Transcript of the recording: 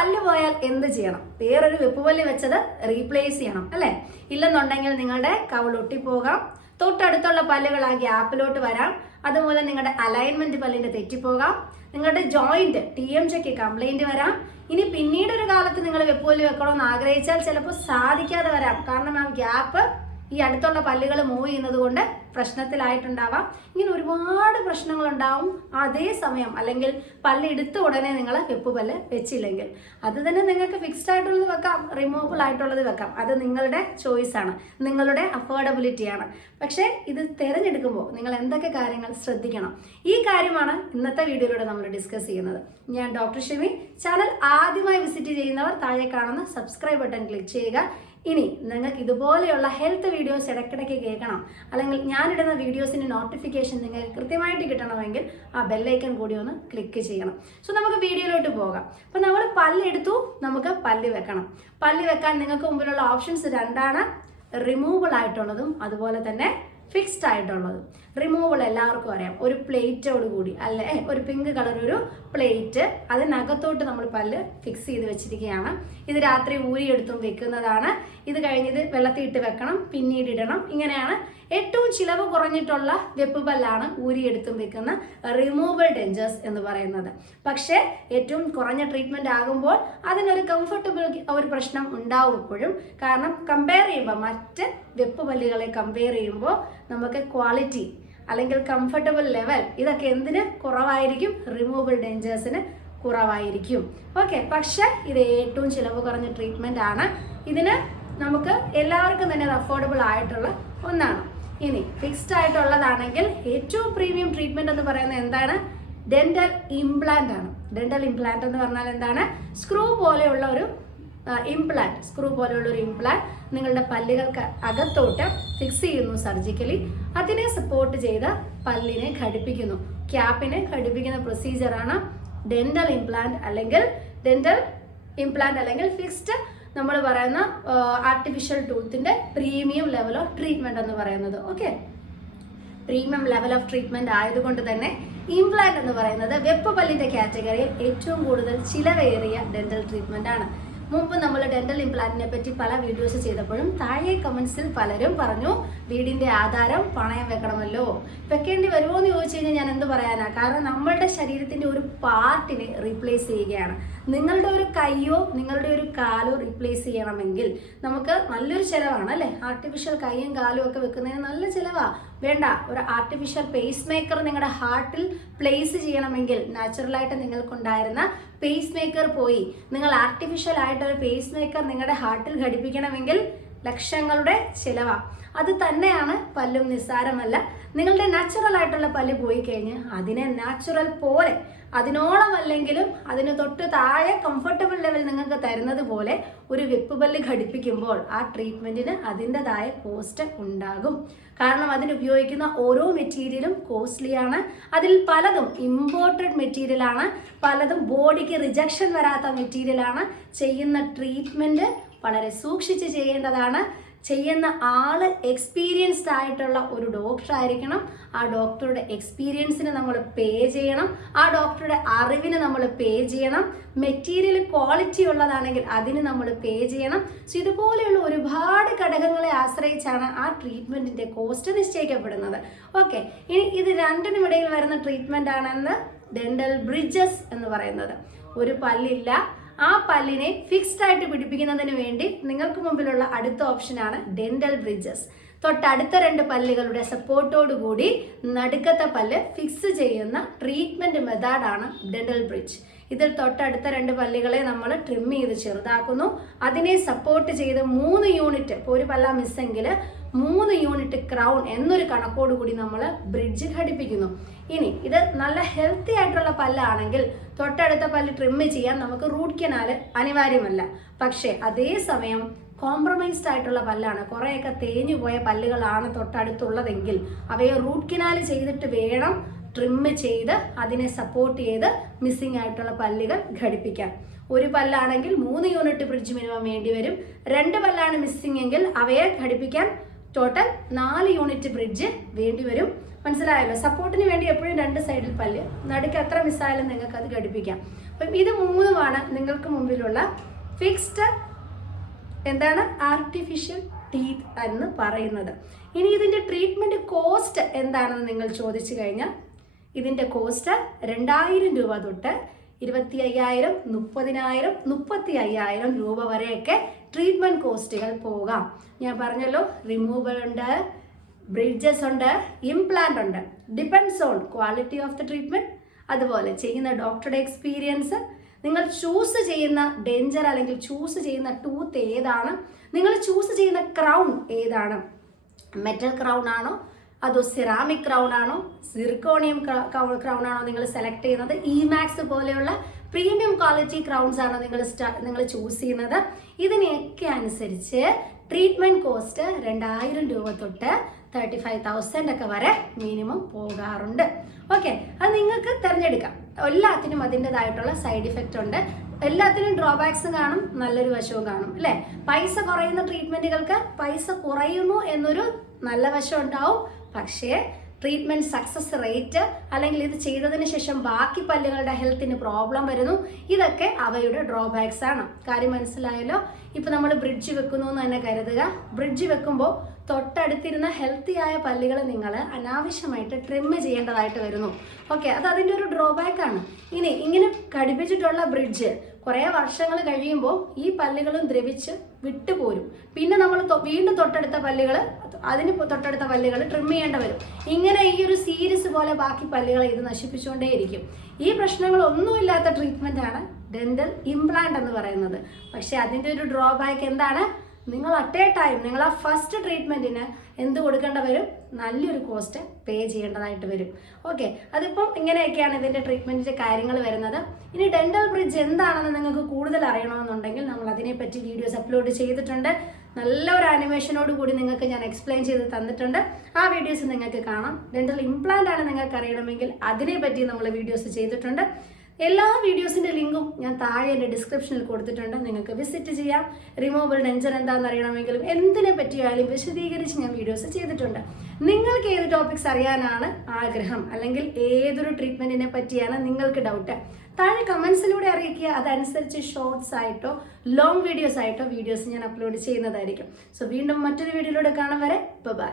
പല്ല് പോയാൽ എന്ത് ചെയ്യണം? വേറൊരു വെപ്പുപല്ല് വെച്ചത് റീപ്ലേസ് ചെയ്യണം അല്ലേ? ഇല്ലെന്നുണ്ടെങ്കിൽ നിങ്ങളുടെ കവിളൊട്ടിപ്പോകാം, തൊട്ടടുത്തുള്ള പല്ലുകൾ ആ ഗ്യാപ്പിലോട്ട് വരാം, അതുപോലെ നിങ്ങളുടെ അലൈൻമെന്റ് പല്ലിന്റെ തെറ്റിപ്പോകാം, നിങ്ങളുടെ ജോയിന്റ് TMJക്ക് കംപ്ലൈന്റ് വരാം. ഇനി പിന്നീട് ഒരു കാലത്ത് നിങ്ങൾ വെപ്പുപല്ല് വെക്കണമെന്ന് ആഗ്രഹിച്ചാൽ ചിലപ്പോൾ സാധിക്കാതെ വരാം. കാരണം ആ ഗ്യാപ്പ് ഈ അടുത്തുള്ള പല്ലുകൾ മൂവ് ചെയ്യുന്നത് കൊണ്ട് പ്രശ്നത്തിലായിട്ടുണ്ടാവാം. ഇങ്ങനെ ഒരുപാട് പ്രശ്നങ്ങൾ ഉണ്ടാവും അതേസമയം, അല്ലെങ്കിൽ പല്ല് എടുത്ത ഉടനെ നിങ്ങൾ വെപ്പുപല്ല് വെച്ചില്ലെങ്കിൽ. അത് തന്നെ നിങ്ങൾക്ക് ഫിക്സ്ഡ് ആയിട്ടുള്ളത് വെക്കാം, റിമൂവബിൾ ആയിട്ടുള്ളത് വെക്കാം. അത് നിങ്ങളുടെ ചോയ്സ് ആണ്, നിങ്ങളുടെ അഫോർഡബിലിറ്റി ആണ്. പക്ഷേ ഇത് തിരഞ്ഞെടുക്കുമ്പോൾ നിങ്ങൾ എന്തൊക്കെ കാര്യങ്ങൾ ശ്രദ്ധിക്കണം, ഈ കാര്യമാണ് ഇന്നത്തെ വീഡിയോയിലൂടെ നമ്മൾ ഡിസ്കസ് ചെയ്യുന്നത്. ഞാൻ ഡോക്ടർ ഷിമി. ചാനൽ ആദ്യമായി വിസിറ്റ് ചെയ്യുന്നവർ താഴെ കാണുന്ന സബ്സ്ക്രൈബ് ബട്ടൺ ക്ലിക്ക് ചെയ്യുക. ഇനി നിങ്ങൾക്ക് ഇതുപോലെയുള്ള ഹെൽത്ത് വീഡിയോസ് ഇടയ്ക്കിടയ്ക്ക് കേൾക്കണം, അല്ലെങ്കിൽ ഞാനിടുന്ന വീഡിയോസിൻ്റെ നോട്ടിഫിക്കേഷൻ നിങ്ങൾക്ക് കൃത്യമായിട്ട് കിട്ടണമെങ്കിൽ ആ ബെല്ലൈക്കൺ കൂടി ഒന്ന് ക്ലിക്ക് ചെയ്യണം. സോ നമുക്ക് വീഡിയോയിലോട്ട് പോകാം. അപ്പം നമ്മൾ പല്ലെടുത്തു, നമുക്ക് പല്ല് വെക്കണം. പല്ല് വെക്കാൻ നിങ്ങൾക്ക് മുമ്പിലുള്ള ഓപ്ഷൻസ് രണ്ടാണ്, റിമൂവബിൾ ആയിട്ടുള്ളതും അതുപോലെ തന്നെ ഫിക്സ്ഡ് ആയിട്ടുള്ളതും. റിമൂവബിൾ എല്ലാവർക്കും അറിയാം, ഒരു പ്ലേറ്റോട് കൂടി അല്ലെ, ഒരു പിങ്ക് കളർ ഒരു പ്ലേറ്റ്, അതിനകത്തോട്ട് നമ്മൾ പല്ല് ഫിക്സ് ചെയ്ത് വെച്ചിരിക്കുകയാണ്. ഇത് രാത്രി ഊരിയെടുത്തും വെക്കുന്നതാണ്. ഇത് കഴിഞ്ഞത് വെള്ളത്തിൽ ഇട്ട് വെക്കണം, പിന്നീട് ഇടണം. ഇങ്ങനെയാണ് ഏറ്റവും ചിലവ് കുറഞ്ഞിട്ടുള്ള വെപ്പുപല്ലാണ് ഊരിയെടുത്തും വെക്കുന്ന റിമൂവബിൾ ഡെഞ്ചേഴ്സ് എന്ന് പറയുന്നത്. പക്ഷേ ഏറ്റവും കുറഞ്ഞ ട്രീറ്റ്മെന്റ് ആകുമ്പോൾ അതിനൊരു കംഫർട്ടബിൾ ഒരു പ്രശ്നം ഉണ്ടാവും എപ്പോഴും. കാരണം കമ്പയർ ചെയ്യുമ്പോൾ, മറ്റ് വെപ്പുപല്ലുകളെ കമ്പയർ ചെയ്യുമ്പോൾ നമുക്ക് ക്വാളിറ്റി അല്ലെങ്കിൽ കംഫർട്ടബിൾ ലെവൽ ഇതൊക്കെ എന്തിന് കുറവായിരിക്കും? റിമൂവബിൾ ഡെഞ്ചേഴ്സിന് കുറവായിരിക്കും. ഓക്കെ, പക്ഷെ ഇത് ഏറ്റവും ചിലവ് കുറഞ്ഞ ട്രീറ്റ്മെന്റ് ആണ്. ഇതിന് നമുക്ക് എല്ലാവർക്കും തന്നെ അഫോർഡബിൾ ആയിട്ടുള്ള ഒന്നാണ്. ഇനി ഫിക്സ്ഡ് ആയിട്ടുള്ളതാണെങ്കിൽ ഏറ്റവും പ്രീമിയം ട്രീറ്റ്മെന്റ് എന്ന് പറയുന്നത് എന്താണ്? ഡെന്റൽ ഇംപ്ലാന്റ് ആണ്. ഡെന്റൽ ഇംപ്ലാന്റ് എന്ന് പറഞ്ഞാൽ എന്താണ്? സ്ക്രൂ പോലെയുള്ള ഒരു ഇംപ്ലാന്റ്, നിങ്ങളുടെ പല്ലുകൾക്ക് അകത്തോട്ട് ഫിക്സ് ചെയ്യുന്നു സർജിക്കലി. അതിനെ സപ്പോർട്ട് ചെയ്ത് പല്ലിനെ ഘടിപ്പിക്കുന്നു, ക്യാപ്പിനെ ഘടിപ്പിക്കുന്ന പ്രൊസീജിയറാണ് ഡെന്റൽ ഇംപ്ലാന്റ് അല്ലെങ്കിൽ ഫിക്സ്ഡ് നമ്മൾ പറയുന്ന ആർട്ടിഫിഷ്യൽ ടൂത്തിന്റെ പ്രീമിയം ലെവൽ ഓഫ് ട്രീറ്റ്മെന്റ് എന്ന് പറയുന്നത്. Okay, premium level of treatment ആയതുകൊണ്ട് തന്നെ ഇംപ്ലാന്റ് എന്ന് പറയുന്നത് വെപ്പുപല്ലിന്റെ കാറ്റഗറിയിൽ ഏറ്റവും കൂടുതൽ ചിലവേറിയ ഡെന്റൽ ട്രീറ്റ്മെന്റ് ആണ്. മുമ്പ് നമ്മൾ ഡെന്റൽ ഇംപ്ലാന്റിനെ പറ്റി പല വീഡിയോസ് ചെയ്തപ്പോഴും താഴെ കമന്റ്സിൽ പലരും പറഞ്ഞു, വീടിന്റെ ആധാരം പണയം വെക്കണമല്ലോ, വെക്കേണ്ടി വരുമോ എന്ന് ചോദിച്ചു കഴിഞ്ഞാൽ ഞാൻ എന്ത് പറയാനാ? കാരണം നമ്മളുടെ ശരീരത്തിന്റെ ഒരു പാർട്ടിനെ റീപ്ലേസ് ചെയ്യുകയാണ്. നിങ്ങളുടെ ഒരു കൈയോ നിങ്ങളുടെ ഒരു കാലോ റീപ്ലേസ് ചെയ്യണമെങ്കിൽ നമുക്ക് നല്ലൊരു ചിലവാണ് അല്ലേ? ആർട്ടിഫിഷ്യൽ കൈയും കാലും ഒക്കെ വെക്കുന്നതിന് നല്ല ചിലവാ. വേണ്ട, ഒരു ആർട്ടിഫിഷ്യൽ പേസ് മേക്കർ നിങ്ങളുടെ ഹാർട്ടിൽ പ്ലേസ് ചെയ്യണമെങ്കിൽ, നാച്ചുറലായിട്ട് നിങ്ങൾക്കുണ്ടായിരുന്ന പേസ് മേക്കർ പോയി നിങ്ങൾ ആർട്ടിഫിഷ്യൽ ആയിട്ട് ഒരു പേസ് മേക്കർ നിങ്ങളുടെ ഹാർട്ടിൽ ഘടിപ്പിക്കണമെങ്കിൽ ലക്ഷങ്ങളുടെ ചിലവാ. അത് തന്നെയാണ് പല്ലും, നിസ്സാരമല്ല. നിങ്ങളുടെ നാച്ചുറൽ ആയിട്ടുള്ള പല്ല് പോയി കഴിഞ്ഞ് അതിനെ നാച്ചുറൽ പോലെ, അതിനോളം അല്ലെങ്കിലും അതിന് തൊട്ട് താഴെ കംഫർട്ടബിൾ ലെവൽ നിങ്ങൾക്ക് തരുന്നത് പോലെ ഒരു വെപ്പുപല്ല് ഘടിപ്പിക്കുമ്പോൾ ആ ട്രീറ്റ്മെന്റിന് അതിൻ്റെതായ കോസ്റ്റ് ഉണ്ടാകും. കാരണം അതിനുപയോഗിക്കുന്ന ഓരോ മെറ്റീരിയലും കോസ്റ്റ്ലിയാണ്. അതിൽ പലതും ഇമ്പോർട്ടഡ് മെറ്റീരിയലാണ്, പലതും ബോഡിക്ക് റിജക്ഷൻ വരാത്ത മെറ്റീരിയലാണ്. ചെയ്യുന്ന ട്രീറ്റ്മെന്റ് വളരെ സൂക്ഷിച്ച് ചെയ്യേണ്ടതാണ്. ചെയ്യുന്ന ആള് എക്സ്പീരിയൻസ്ഡ് ആയിട്ടുള്ള ഒരു ഡോക്ടർ ആയിരിക്കണം. ആ ഡോക്ടറുടെ എക്സ്പീരിയൻസിന് നമ്മൾ പേ ചെയ്യണം, ആ ഡോക്ടറുടെ അറിവിന് നമ്മൾ പേ ചെയ്യണം. മെറ്റീരിയൽ ക്വാളിറ്റി ഉള്ളതാണെങ്കിൽ അതിന് നമ്മൾ പേ ചെയ്യണം. സോ ഇതുപോലെയുള്ള ഒരുപാട് ഘടകങ്ങളെ ആശ്രയിച്ചാണ് ആ ട്രീറ്റ്മെന്റിന്റെ കോസ്റ്റ് നിശ്ചയിക്കപ്പെടുന്നത്. ഓക്കെ, ഇനി ഇത് രണ്ടിനും ഇടയിൽ വരുന്ന ട്രീറ്റ്മെന്റ് ആണെന്ന് ഡെന്റൽ ബ്രിഡ്ജസ് എന്ന് പറയുന്നത്. ഒരു പല്ലില്ല, ആ പല്ലിനെ ഫിക്സ്ഡ് ആയിട്ട് പിടിപ്പിക്കുന്നതിന് വേണ്ടി നിങ്ങൾക്ക് മുമ്പിലുള്ള അടുത്ത ഓപ്ഷനാണ് ഡെന്റൽ ബ്രിഡ്ജസ്. തൊട്ടടുത്ത രണ്ട് പല്ലുകളുടെ സപ്പോർട്ടോടു കൂടി നടുക്കത്തെ പല്ല് ഫിക്സ് ചെയ്യുന്ന ട്രീറ്റ്മെന്റ് മെത്തേഡാണ് ഡെന്റൽ ബ്രിഡ്ജ്. ഇതിൽ തൊട്ടടുത്ത രണ്ട് പല്ലുകളെ നമ്മൾ ട്രിം ചെയ്ത് ചെറുതാക്കുന്നു. അതിനെ സപ്പോർട്ട് ചെയ്ത് 3 യൂണിറ്റ്, ഇപ്പോൾ ഒരു പല്ല മിസ്സെങ്കിൽ 3 യൂണിറ്റ് ക്രൗൺ എന്നൊരു കണക്കോട് കൂടി നമ്മൾ ബ്രിഡ്ജ് ഘടിപ്പിക്കുന്നു. ഇനി ഇത് നല്ല ഹെൽത്തി ആയിട്ടുള്ള പല്ലാണെങ്കിൽ തൊട്ടടുത്ത പല്ല് ട്രിം ചെയ്യാൻ നമുക്ക് റൂട്ട് കനാൽ അനിവാര്യമല്ല. പക്ഷേ അതേസമയം കോംപ്രമൈസ്ഡ് ആയിട്ടുള്ള പല്ലാണ്, കുറേയൊക്കെ തേഞ്ഞു പോയ പല്ലുകളാണ് തൊട്ടടുത്തുള്ളതെങ്കിൽ അവയെ റൂട്ട് കനാൽ ചെയ്തിട്ട് വേണം ട്രിം ചെയ്ത് അതിനെ സപ്പോർട്ട് ചെയ്ത് മിസ്സിംഗ് ആയിട്ടുള്ള പല്ലുകൾ ഘടിപ്പിക്കാൻ. ഒരു പല്ലാണെങ്കിൽ 3 യൂണിറ്റ് ബ്രിഡ്ജ് മിനിമം വേണ്ടി വരും. 2 പല്ലാണ് മിസ്സിംഗ് എങ്കിൽ അവയെ ഘടിപ്പിക്കാൻ ടോട്ടൽ 4 യൂണിറ്റ് ബ്രിഡ്ജ് വേണ്ടി വരും. മനസ്സിലായല്ലോ? സപ്പോർട്ടിന് വേണ്ടി എപ്പോഴും 2 സൈഡിൽ പല്ല്, നടുക്ക് എത്ര മിസ്സായാലും നിങ്ങൾക്ക് അത് ഘടിപ്പിക്കാം. അപ്പം ഇത് 3 നിങ്ങൾക്ക് മുമ്പിലുള്ള ഫിക്സ്ഡ് എന്താണ് ആർട്ടിഫിഷ്യൽ ടീത്ത് എന്ന് പറയുന്നത്. ഇനി ഇതിൻ്റെ ട്രീറ്റ്മെൻറ്റ് കോസ്റ്റ് എന്താണെന്ന് നിങ്ങൾ ചോദിച്ചു കഴിഞ്ഞാൽ ഇതിൻ്റെ കോസ്റ്റ് 2000 രൂപ തൊട്ട് 25,000, 30,000, 35,000 രൂപ വരെയൊക്കെ ട്രീറ്റ്മെൻറ്റ് കോസ്റ്റുകൾ പോകാം. ഞാൻ പറഞ്ഞല്ലോ, റിമൂവൽ ഉണ്ട്, ബ്രിഡ്ജസ് ഉണ്ട്, ഇംപ്ലാന്റ് ഉണ്ട്. Depends on quality of the treatment, അതുപോലെ ചെയ്യുന്ന ഡോക്ടറുടെ എക്സ്പീരിയൻസ്, നിങ്ങൾ ചൂസ് ചെയ്യുന്ന ഡെഞ്ചർ അല്ലെങ്കിൽ ചൂസ് ചെയ്യുന്ന ടൂത്ത് ഏതാണ്, നിങ്ങൾ ചൂസ് ചെയ്യുന്ന ക്രൗൺ ഏതാണ്, മെറ്റൽ ക്രൗൺ ആണോ അതോ സെറാമിക് ക്രൗൺ ആണോ, സിർക്കോണിയം ക്രൗൺ ആണോ നിങ്ങൾ സെലക്ട് ചെയ്യുന്നത്, ഇമാക്സ് പോലെയുള്ള പ്രീമിയം ക്വാളിറ്റി ക്രൗൺസ് ആണോ നിങ്ങൾ ചൂസ് ചെയ്യുന്നത്, ഇതിനെയൊക്കെ അനുസരിച്ച് ട്രീറ്റ്മെൻറ്റ് കോസ്റ്റ് 2000 രൂപ തൊട്ട് 35,000 ഒക്കെ വരെ മിനിമം പോകാറുണ്ട്. ഓക്കെ, അത് നിങ്ങൾക്ക് തിരഞ്ഞെടുക്കാം. എല്ലാത്തിനും അതിൻ്റെതായിട്ടുള്ള സൈഡ് ഇഫക്റ്റ് ഉണ്ട്, എല്ലാത്തിനും ഡ്രോബാക്സ് കാണും, നല്ലൊരു വശവും കാണും അല്ലേ. പൈസ കുറയുന്ന ട്രീറ്റ്മെൻറ്റുകൾക്ക് പൈസ കുറയുന്നു എന്നൊരു നല്ല വശം ഉണ്ടാവും, പക്ഷേ ട്രീറ്റ്മെൻറ്റ് സക്സസ് റേറ്റ് അല്ലെങ്കിൽ ഇത് ചെയ്തതിന് ശേഷം ബാക്കി പല്ലുകളുടെ ഹെൽത്തിന് പ്രോബ്ലം വരുന്നു, ഇതൊക്കെ അവയുടെ ഡ്രോബാക്സ് ആണ്. കാര്യം മനസ്സിലായല്ലോ? ഇപ്പം നമ്മൾ ബ്രിഡ്ജ് വെക്കുന്നു എന്ന് തന്നെ കരുതുക. ബ്രിഡ്ജ് വെക്കുമ്പോൾ തൊട്ടടുത്തിരുന്ന ഹെൽത്തി ആയ പല്ലുകൾ നിങ്ങൾ അനാവശ്യമായിട്ട് ട്രിം ചെയ്യേണ്ടതായിട്ട് വരുന്നു. ഓക്കെ, അത് അതിൻ്റെ ഒരു ഡ്രോബാക്ക് ആണ്. ഇനി ഇങ്ങനെ ഘടിപ്പിച്ചിട്ടുള്ള ബ്രിഡ്ജ് കുറേ വർഷങ്ങൾ കഴിയുമ്പോൾ ഈ പല്ലുകളും ദ്രവിച്ച് വിട്ടുപോരും. പിന്നെ നമ്മൾ വീണ്ടും തൊട്ടടുത്ത പല്ലുകൾ ട്രിം ചെയ്യേണ്ട വരും. ഇങ്ങനെ ഈ ഒരു സീരീസ് പോലെ ബാക്കി പല്ലുകളെ ഇത് നശിപ്പിച്ചുകൊണ്ടേയിരിക്കും. ഈ പ്രശ്നങ്ങളൊന്നുമില്ലാത്ത ട്രീറ്റ്മെൻ്റ് ആണ് ഡെന്റൽ ഇംപ്ലാന്റ് എന്ന് പറയുന്നത്. പക്ഷെ അതിൻ്റെ ഒരു ഡ്രോബാക്ക് എന്താണ്? നിങ്ങൾ അറ്റ് എ ടൈം നിങ്ങൾ ആ ഫസ്റ്റ് ട്രീറ്റ്മെൻറ്റിന് എന്ത് കൊടുക്കേണ്ട വരും? നല്ലൊരു കോസ്റ്റ് പേ ചെയ്യേണ്ടതായിട്ട് വരും. ഓക്കെ, അതിപ്പം ഇങ്ങനെയൊക്കെയാണ് ഇതിൻ്റെ ട്രീറ്റ്മെൻറ്റിൻ്റെ കാര്യങ്ങൾ വരുന്നത്. ഇനി ഡെന്റൽ ബ്രിഡ്ജ് എന്താണെന്ന് നിങ്ങൾക്ക് കൂടുതൽ അറിയണമെന്നുണ്ടെങ്കിൽ നമ്മൾ അതിനെപ്പറ്റി വീഡിയോസ് അപ്ലോഡ് ചെയ്തിട്ടുണ്ട്. നല്ലൊരു ആനിമേഷനോട് കൂടി നിങ്ങൾക്ക് ഞാൻ എക്സ്പ്ലെയിൻ ചെയ്ത് തന്നിട്ടുണ്ട്. ആ വീഡിയോസ് നിങ്ങൾക്ക് കാണാം. ഡെന്റൽ ഇംപ്ലാന്റ് ആണ് നിങ്ങൾക്ക് അറിയണമെങ്കിൽ അതിനെപ്പറ്റി നമ്മൾ വീഡിയോസ് ചെയ്തിട്ടുണ്ട്. എല്ലാ വീഡിയോസിൻ്റെ ലിങ്കും ഞാൻ താഴെ എൻ്റെ ഡിസ്ക്രിപ്ഷനിൽ കൊടുത്തിട്ടുണ്ട്, നിങ്ങൾക്ക് വിസിറ്റ് ചെയ്യാം. റിമൂവബിൾ ഡെഞ്ചർ എന്താണെന്ന് അറിയണമെങ്കിലും എന്തിനെ പറ്റിയാലും വിശദീകരിച്ച് ഞാൻ വീഡിയോസ് ചെയ്തിട്ടുണ്ട്. നിങ്ങൾക്ക് ഏത് ടോപ്പിക്സ് അറിയാനാണ് ആഗ്രഹം അല്ലെങ്കിൽ ഏതൊരു ട്രീറ്റ്മെൻറ്റിനെ പറ്റിയാണ് നിങ്ങൾക്ക് ഡൗട്ട്, താഴെ കമൻസിലൂടെ അറിയിക്കുക. അതനുസരിച്ച് ഷോർട്സ് ആയിട്ടോ ലോങ് വീഡിയോസ് ആയിട്ടോ വീഡിയോസ് ഞാൻ അപ്ലോഡ് ചെയ്യുന്നതായിരിക്കും. സോ വീണ്ടും മറ്റൊരു വീഡിയോയിലൂടെ കാണാൻ വരെ ബൈ.